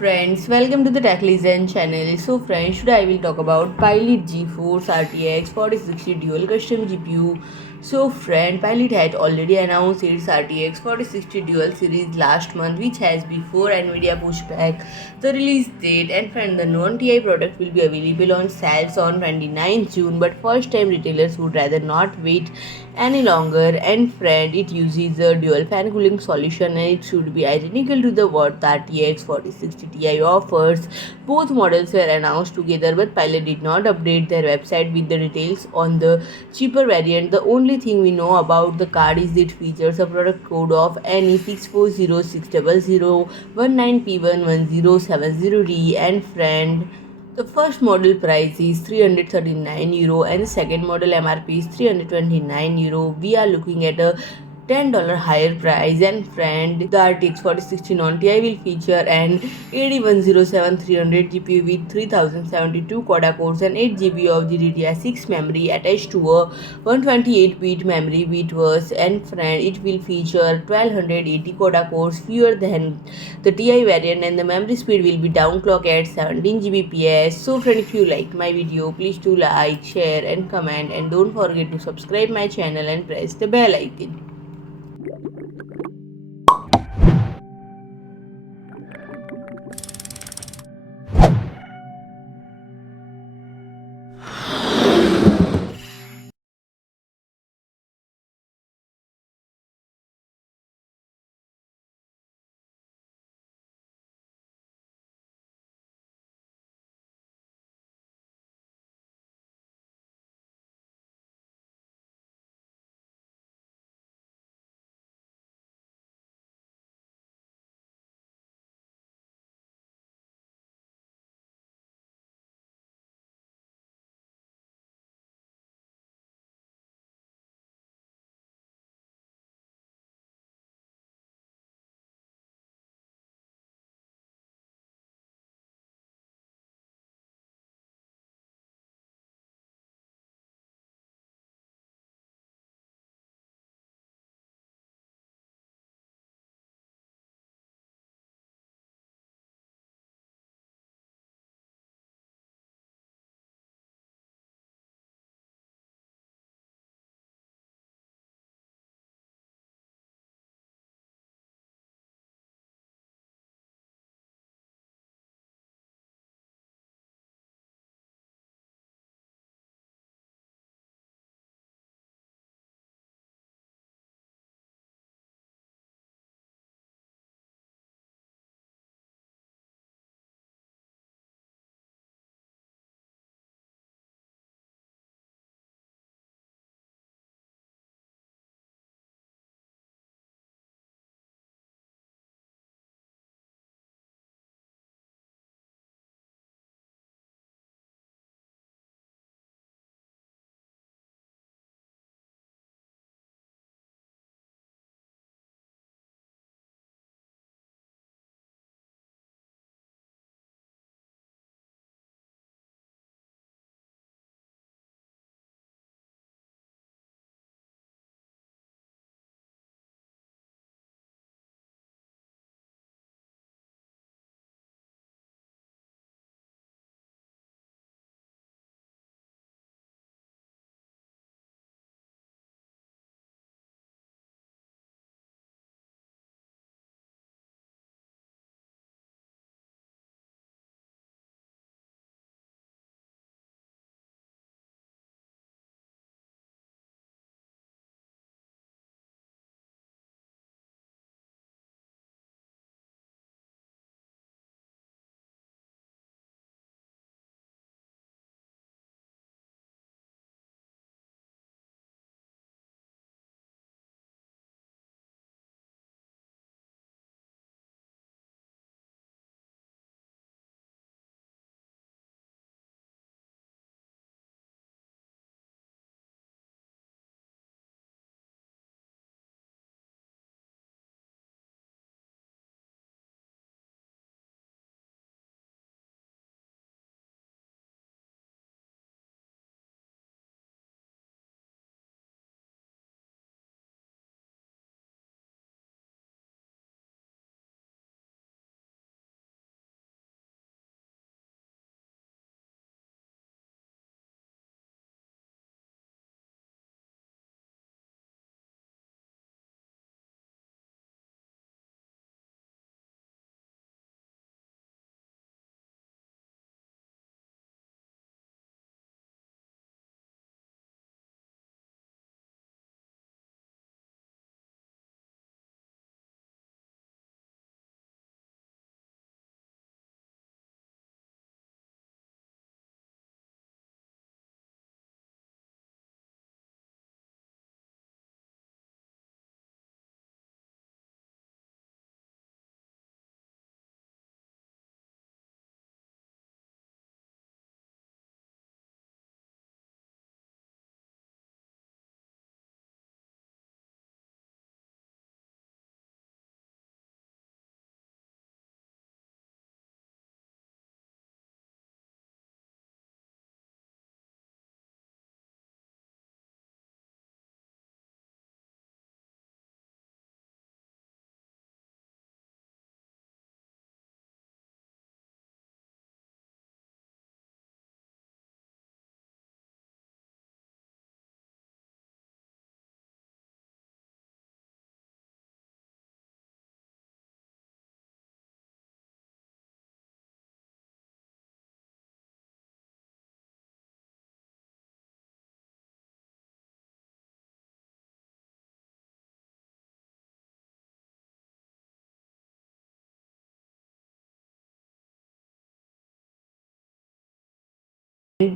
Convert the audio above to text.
Friends, welcome to the TechListen channel. So friends, today I will talk about Palit GeForce RTX 4060 dual custom GPU. So friend, Palit had already announced its RTX 4060 dual series last month, which has before Nvidia pushed back the release date. And friend, the non-TI product will be available on sales on 29th June, but first time retailers would rather not wait any longer. And friend, it uses a dual fan cooling solution and it should be identical to the what the RTX 4060 Ti offers. Both models were announced together, but Pilot did not update their website with the details on the cheaper variant. The only thing we know about the card is it features a product code of NE64060019P11070D. And friend, the first model price is €339 and the second model MRP is €329. We are looking at a $10 higher price. And friend, the RTX 4060 non-Ti will feature an 8107-300 GPU with 3072 quad-cores and 8 GB of GDDR6 memory attached to a 128-bit memory bit bus. And friend, it will feature 1280 quad-cores, fewer than the Ti variant, and the memory speed will be downclock at 17 Gbps. So friend, if you liked my video, please do like, share and comment, and don't forget to subscribe my channel and press the bell icon.